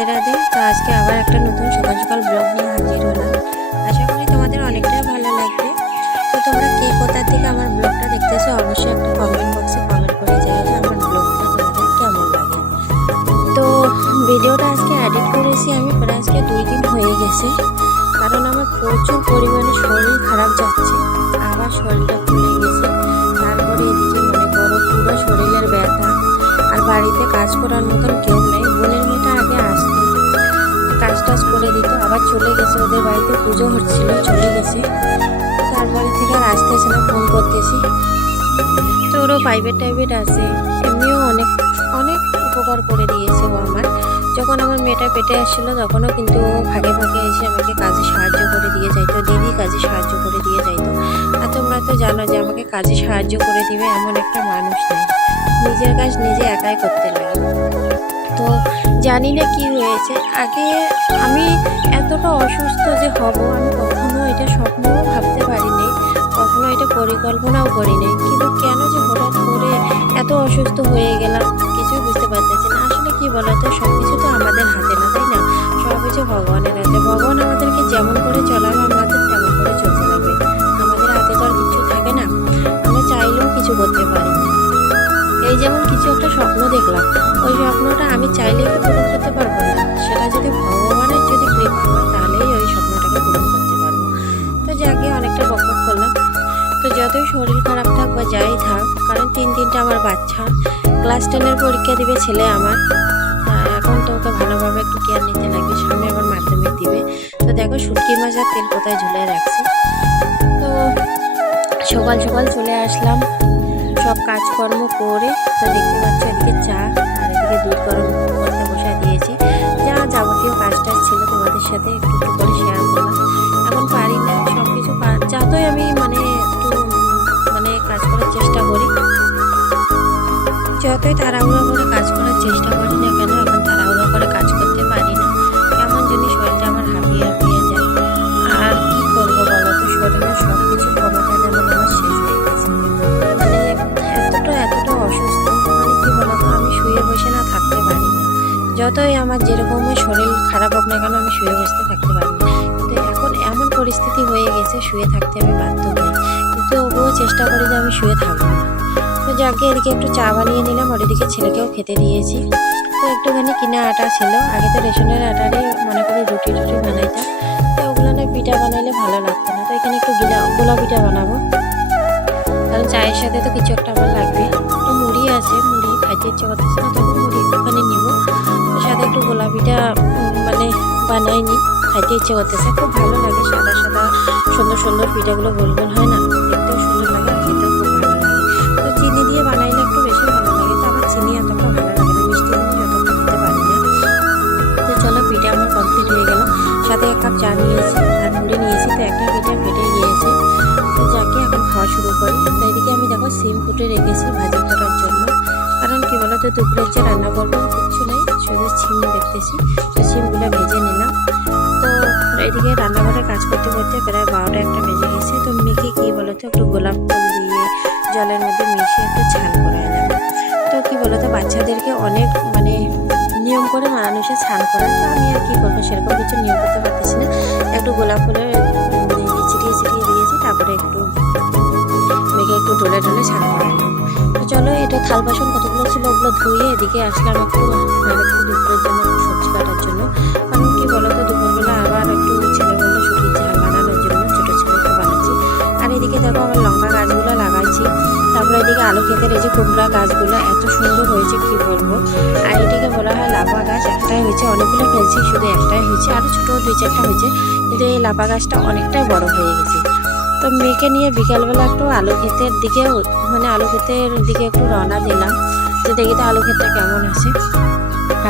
রাধে রাধে। তো আজকে আবার একটা নতুন সকাল সকাল ব্লগ নিয়ে হাজির হলাম। আশা করি তোমাদের অনেকটাই ভালো লাগবে। তো তোমরা কে কোথা থেকে আমার ব্লগটা দেখতেছো অবশ্যই একটা কমেন্ট বক্সে কমেন্ট করে জানাও যে আমার ব্লগটা তোমাদের কেমন লাগে। তো ভিডিওটা আজকে এডিট করেছি আমি, প্রায় আজকে দুই দিন হয়ে গেছে। কারণ আমার প্রচুর পরিমাণে শরীর খারাপ যাচ্ছে। আবার শরীরটা ফুলে গেছে। তারপরে এদিকে মনে করো পুরো শরীরের ব্যথা। আর বাড়িতে কাজ করার কাজ করে দিত, আবার চলে গেছে, ওদের বাড়িতে পুজো হচ্ছিল, চলে গেছে। তারপরে থেকে আর আসতেছে না ফোন করতেছি। তো ওরও প্রাইভেট টাইভেট আছে, এমনিও অনেক অনেক উপকার করে দিয়েছে ও আমার। যখন আমার মেয়েটা পেটে আসছিল, তখনও কিন্তু ও ভাগে ভাগে এসে আমাকে কাজে সাহায্য করে দিয়ে যাইতো দিদি কাজে সাহায্য করে দিয়ে যাইতো। আর তোমরা তো জানো যে আমাকে কাজে সাহায্য করে দিবে এমন একটা মানুষ নেই। নিজের কাজ নিজে একাই করতে লাগে। তো জানি না কি হয়েছে। আগে আমি এতটা অসুস্থ যে হব, আমি কখনো এটা স্বপ্নও ভাবতে পারিনি, কখনো এটা পরিকল্পনাও করিনি। কিন্তু কেন যে হঠাৎ করে এত অসুস্থ হয়ে গেলাম, কিছুই বুঝতে পারতেছি না। আসলে কি বলতো সব কিছু তো কিছু একটা স্বপ্ন দেখলাম, ওই স্বপ্নটা আমি চাইলে পূরণ করতে পারব না। সেটা যদি ভগবানের যদি কৃপা হয়, তাহলেই ওই স্বপ্নটাকে পূরণ করতে পারব। তো যাকে অনেকটা বকবক করলাম। তো যতই শরীর খারাপ থাক বা যাই থাক, কারণ তিন তিনটা আমার বাচ্চা ক্লাস টেনের পরীক্ষা দিবে ছেলে আমার। এখন তো ওকে ভালোভাবে একটু কেয়ার নিতে লাগবে সামনে আবার মাধ্যমিক দিবে। তো দেখো শুটকি মাছ আর তেল কোথায় ঝুলে রাখছি। তো সকাল সকাল চলে আসলাম। সব কাজকর্ম করে দেখতে পাচ্ছি এদিকে চা আর এদিকে দুধ গরম করতে বসা দিয়েছি। যা যাবতীয় কাজটা ছিল তোমাদের সাথে একটু একটু করে শেয়ার করলাম। এখন পারি না সব কিছু যতই আমি মানে একটু মানে কাজ করার চেষ্টা করি, যতই তাড়াহুড়া করে কাজ করার চেষ্টা করি না কেন আমার যেরকম শরীর খারাপ হোক না কেন, আমি শুয়ে বসতে থাকতে পারি কিন্তু এখন এমন পরিস্থিতি হয়ে গেছে, শুয়ে থাকতে আমি বাধ্য হই। কিন্তু তবুও চেষ্টা করি যে আমি শুয়ে থাকব না। তো যাকে এদিকে একটু চা বানিয়ে নিলাম আর এদিকে ছেলেকেও খেতে দিয়েছি। তো একটুখানি কিনা আটা ছিল। আগে তো রেশনের আটারই মনে করি রুটি টুটি বানাইতাম। তো ওগুলো না পিঠা বানাইলে ভালো লাগতো না। তো এখানে একটু গিলা গোলা পিঠা বানাবো। কারণ চায়ের সাথে তো কিছু একটা আমার লাগবে। তো মুড়ি আছে, মুড়ি খাইতে ইচ্ছে করতেছে না তখন মুড়ি একটুখানি নিব। তো একটু গোলাপিটা মানে বানাই নি খাইতে ইচ্ছে করতেছে। খুব ভালো লাগে সাদা সাদা, সুন্দর সুন্দর পিঠাগুলো গোল গোল হয় না? দেখতেও সুন্দর লাগে খেতেও খুব ভালো লাগে। তো চিনি দিয়ে বানাইলে একটু বেশি ভালো লাগে তো আমার চিনি এতটা ভালো লাগে না, মিষ্টি জিনিস অতটা খেতে পারি না। তো চলো, পিঠা আমার কমপ্লিট হয়ে গেল। সাথে এক কাপ চা নিয়েছি, আর মুড়ি নিয়েছি, তো একটা পিঠা ফেটে গিয়েছে। তো যাকে এখন খাওয়া শুরু করি। তো এদিকে আমি দেখো, সিম ফুটে রেখেছি ভাজি করার জন্য। কারণ কি বলতো দুপুরের যে রান্না করব সিম দেখতেছি, তো সিমগুলো ভেজে নিলাম। তো এদিকে রান্নাঘরে কাজ করতে করতে প্রায় বারোটা একটা বেজে গেছে। তো মেখে কি বলতো, একটু গোলাপ ফুল দিয়ে জলের মধ্যে মিশিয়ে একটু ছান করাইলাম তো কি বলতো, বাচ্চাদেরকে অনেক মানে নিয়ম করে মানুষের ছান করায় তো আমি আর কি করব, সেরকম কিছু নিয়ম করতে পারতেছি না। একটু গোলাপ ফুলের মানে ছিটিয়ে ছিটিয়ে দিয়েছি, তারপরে একটু মেঘে একটু ডলে ডলে ছান করাইলাম তো চলো এটা থাল বাসন কতগুলো ছিল, ওগুলো ধুয়ে এদিকে আসলাম একটু। দুপুরের জন্য সবজি কাটার জন্য। কারণ কি বলতো, দুপুরবেলা আবার একটু ছেলে বলল ঝাল বানানোর জন্য ছোটো ছেলেকে বানাচ্ছি। আর এদিকে দেখো আমার লঙ্কা গাছগুলো লাগাইছি তারপরে এদিকে আলু ক্ষেতের এই যে কুমড়া গাছগুলো এত সুন্দর হয়েছে, কি বলব। আর এটাকে বলা হয় লাফা গাছ, একটাই হয়েছে, অনেকগুলো ফেলছি, শুধু একটাই হয়েছে আরও ছোটো দুই চারটা হয়েছে, কিন্তু এই লাফা গাছটা অনেকটাই বড় হয়ে গেছে। তো মেয়েকে নিয়ে বিকালবেলা একটু আলু ক্ষেতের দিকে মানে আলু ক্ষেতের দিকে একটু রওনা দিলাম। যে দেখি তো আলু ক্ষেতটা কেমন আছে।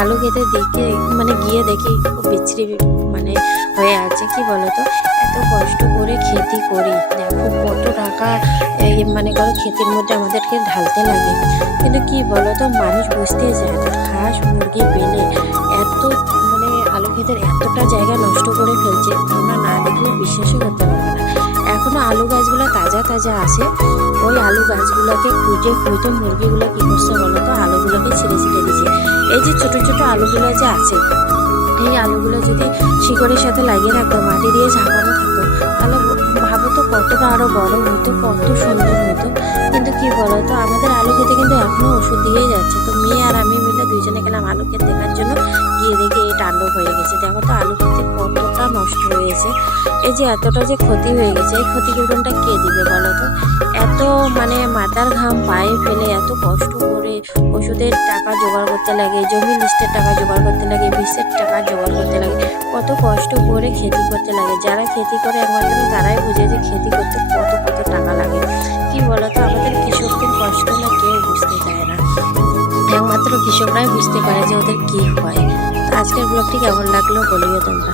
আলু ক্ষেতের দিকে মানে গিয়ে দেখি খুব বিচ্ছিরি মানে হয়ে আছে, কি বলতো? এত কষ্ট করে খেতি করি। দেখো কত টাকা মানে করো ক্ষেতের মধ্যে আমাদেরকে ঢালতে লাগে। কিন্তু কি বলতো, মানুষ বুঝতেই চায় না। হাঁস মুরগি পেলে এত মানে আলু ক্ষেতের এতটা জায়গা নষ্ট করে ফেলছে তোমরা না দেখলে বিশ্বাসই করতে পারবে না। এখনও আলু গাছগুলো তাজা তাজা আছে। ওই আলু গাছগুলোকে খুঁজে খুঁজে মুরগিগুলো কী করছে বলো তো? আলুগুলোকে ছিঁড়ে ছিঁড়ে দিচ্ছে এই যে ছোটো ছোটো আলুগুলো যে আছে, এই আলুগুলো যদি শিকড়ের সাথে লাগিয়ে রাখতো, মাটি দিয়ে ঝাঁকানো থাকতো, তাহলে ভাবো তো কতটা আরও বড় হতো, কত সুন্দর হতো। কিন্তু কি বলো তো, আমাদের আলু খেতে কিন্তু এখনও ওষুধ দিয়েই যাচ্ছে। তো মেয়ে আর আমি মিলে দুইজনে গেলাম আলু ক্ষেত দেখার জন্য গিয়ে দেখি এই তাণ্ডব হয়ে গেছে। দেখো তো আলু খেতে কতটা নষ্ট হয়েছে। এই যে এতটা যে ক্ষতি হয়ে গেছে, এই ক্ষতিপূরণটা কে দিবে বলো তো? এত মানে মাথার ঘাম, পায়ে ফেলে এত কষ্ট করে ওষুধের টাকা জোগাড় করতে লাগে, জমি লিস্টের টাকা জোগাড় করতে লাগে, বিষের টাকা জোগাড় করতে লাগে, কত কষ্ট করে খেতি করতে লাগে। যারা খেতি করে একমাত্র তারাই বুঝে যে খেতি করতে কত কত টাকা লাগে। কি বলতো আমাদের কৃষকদের কষ্ট না কেউ বুঝতে চায় না। একমাত্র কৃষকরাই বুঝতে পারে যে ওদের কি হয়। আজকের ব্লগটি কেমন লাগল বলিও তোমরা।